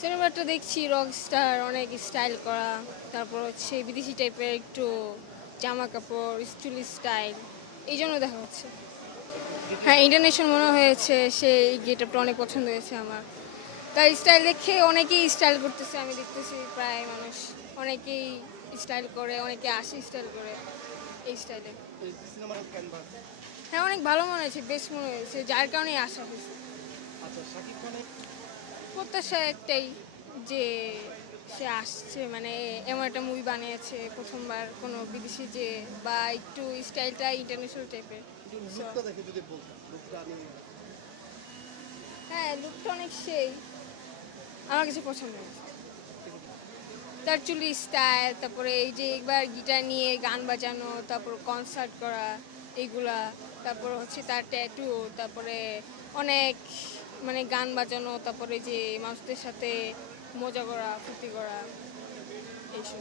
সিনেমাটা দেখছি rock star অনেক স্টাইল করা, তারপর হচ্ছে বিদেশি টাইপের একটু জামা কাপড় স্টুল স্টাইল, এই জন্য দেখা হচ্ছে। হ্যাঁ, ইন্টারন্যাশনাল মনে হয়েছে, সেই গেটআপটা অনেক পছন্দ হয়েছে আমার। তার স্টাইল দেখে অনেকেই স্টাইল করতেছে, আমি দেখতেছি প্রায় মানুষ অনেকেই স্টাইল করে, অনেকে আসে স্টাইল করে এই স্টাইলে। সিনেমার ক্যানভাস। হ্যাঁ, অনেক ভালো মনে হয়েছে, বেস্ট মনে হয়েছে, যার কারণেই আসা হয়েছে। আচ্ছা, শাকিব খানের প্রত্যাশা একটাই, যে সে আসছে, মানে এমন একটা মুভি বানিয়েছে প্রথমবার কোনো বিদেশি, যে বা একটু স্টাইলটা ইন্টারন্যাশনাল টাইপের। একটু লুকটা দেখে যদি বলতেন, লুকটা আমি হ্যাঁ, লুকটা অনেক সেই, আমার কাছে পছন্দ হয়েছে। তার চুলের স্টাইল, তারপরে এই যে একবার গিটার নিয়ে গান বাজানো, তারপর কনসার্ট করা এইগুলা, তারপর হচ্ছে তার ট্যাটু, তারপরে অনেক মানে গান বাজানো, তারপরে যে মানুষদের সাথে মজা করা ফুর্তি করা এইসব।